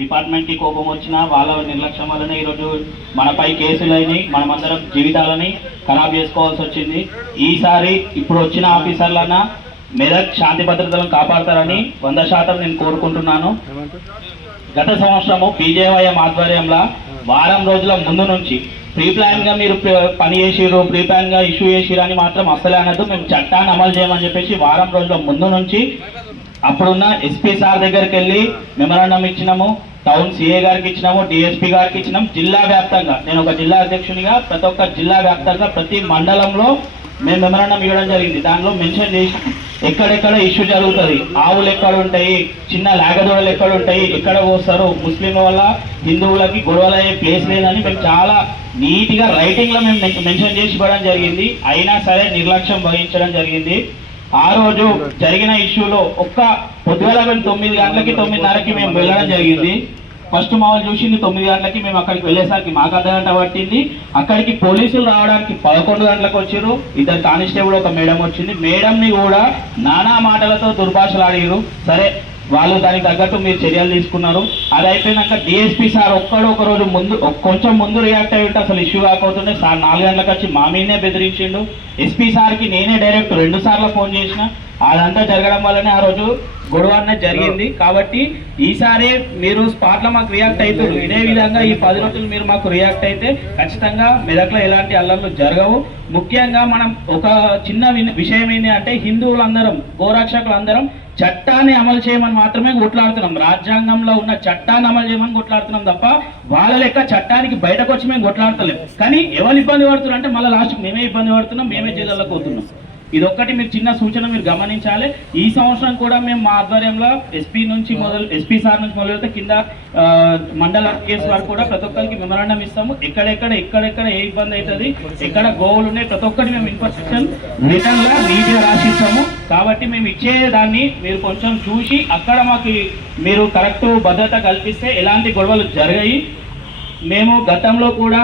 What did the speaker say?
డిపార్ట్మెంట్కి కోపం వచ్చినా వాళ్ళ నిర్లక్ష్యం వల్లనే ఈరోజు మనపై కేసులని మనమందరం జీవితాలని ఖరాబ్ చేసుకోవాల్సి వచ్చింది. ఈసారి ఇప్పుడు వచ్చిన ఆఫీసర్లన్నా మెదక్ శాంతి భద్రతలను కాపాడతారని 100% నేను కోరుకుంటున్నాను. గత సంవత్సరము బీజేవైఎం ఆధ్వర్యంలో వారం రోజుల ముందు నుంచి ప్రీ ప్లాన్గా మీరు పని చేసిర్రు, ప్రీ ప్లాన్గా ఇష్యూ చేసిర్రు అని మాత్రం అస్సలే అనద్దు. మేము చట్టాన్ని అమలు చేయమని చెప్పేసి వారం రోజుల ముందు నుంచి అప్పుడున్న ఎస్పీ సార్ దగ్గరికి వెళ్ళి మెమరాండం ఇచ్చినాము, టౌన్ సిఏ గారికి ఇచ్చినాము, డిఎస్పీ గారికి ఇచ్చినాము. జిల్లా వ్యాప్తంగా నేను ఒక జిల్లా అధ్యక్షునిగా ప్రతి ఒక్క జిల్లా వ్యాప్తంగా ప్రతి మండలంలో మేము మెమరాండం ఇవ్వడం జరిగింది. దానిలో మెన్షన్ చేసి ఎక్కడెక్కడ ఇష్యూ జరుగుతుంది, ఆవులు ఎక్కడ ఉంటాయి, చిన్న లేగదోడలు ఎక్కడ ఉంటాయి, ఎక్కడ పోస్తారు, ముస్లింల వల్ల హిందువులకి గొడవలు అయ్యే ప్లేస్ లేదని మేము చాలా నీట్గా రైటింగ్లో మేము మెన్షన్ చేసి ఇవ్వడం జరిగింది. అయినా సరే నిర్లక్ష్యం వహించడం జరిగింది. ఆ రోజు జరిగిన ఇష్యూలో ఒక్క పొద్దుగల 9 గంటలకి 9:30కి మేము వెళ్ళడం జరిగింది. ఫస్ట్ మామూలు చూసింది 9 గంటలకి, మేము అక్కడికి వెళ్ళేసరికి మాకు అర్ధగంట పట్టింది. అక్కడికి పోలీసులు రావడానికి 11 గంటలకు వచ్చారు. 2 కానిస్టేబుల్ ఒక మేడం వచ్చింది. మేడంని కూడా నానా మాటలతో దుర్భాషలు ఆడిరు. సరే వాళ్ళు దానికి తగ్గట్టు మీరు చర్యలు తీసుకున్నారు. అది అయిపోయినాక డిఎస్పీ సార్ ఒక రోజు ముందు కొంచెం ముందు రియాక్ట్ అయ్యి ఉంటే అసలు ఇష్యూ కాకపోతుండే. సార్ 4 గంటలకు వచ్చి మా మీదనే బెదిరించిండు. ఎస్పీ సార్కి నేనే డైరెక్ట్ 2 సార్లు ఫోన్ చేసిన. అదంతా జరగడం వల్లనే ఆ రోజు గొడవ అనేది జరిగింది. కాబట్టి ఈసారి మీరు స్పాట్లో మాకు రియాక్ట్ అవుతారు. ఇదే విధంగా ఈ 10 రోజులు మీరు మాకు రియాక్ట్ అయితే ఖచ్చితంగా మెదక్లో ఎలాంటి అల్లర్లు జరగవు. ముఖ్యంగా మనం ఒక చిన్న విషయం ఏంటి అంటే హిందువులందరం గోరక్షకులందరం చట్టాన్ని అమలు చేయమని మాత్రమే కొట్లాడుతున్నాం. రాజ్యాంగంలో ఉన్న చట్టాన్ని అమలు చేయమని కొట్లాడుతున్నాం తప్ప వాళ్ళ లెక్క చట్టానికి బయటకు వచ్చి మేము కొట్లాడతలేం. కానీ ఎవరు ఇబ్బంది పడుతున్నారు అంటే మళ్ళీ లాస్ట్కి మేమే ఇబ్బంది పడుతున్నాం, మేమే జైళ్ళకి పోతున్నాం. ఇదొక్కటి మీరు చిన్న సూచన మీరు గమనించాలి. ఈ సంవత్సరం కూడా మేము మా ఆధ్వర్యంలో ఎస్పీ సార్ నుంచి మొదలెడితే కింద మండల కేసు వరకు కూడా ప్రతి ఒక్కరికి మెమరాండం ఇస్తాము. ఎక్కడెక్కడ ఏ ఇబ్బంది అవుతుంది, ఎక్కడ గోవులు ఉన్నాయి, ప్రతి ఒక్కటి మేము ఇన్ఫర్మేషన్ రిటర్న్గా నీట్గా రాసిస్తాము. కాబట్టి మేము ఇచ్చేదాన్ని మీరు కొంచెం చూసి అక్కడ మాకు మీరు కరెక్ట్ భద్రత కల్పిస్తే ఎలాంటి గొడవలు జరిగాయి. మేము గతంలో కూడా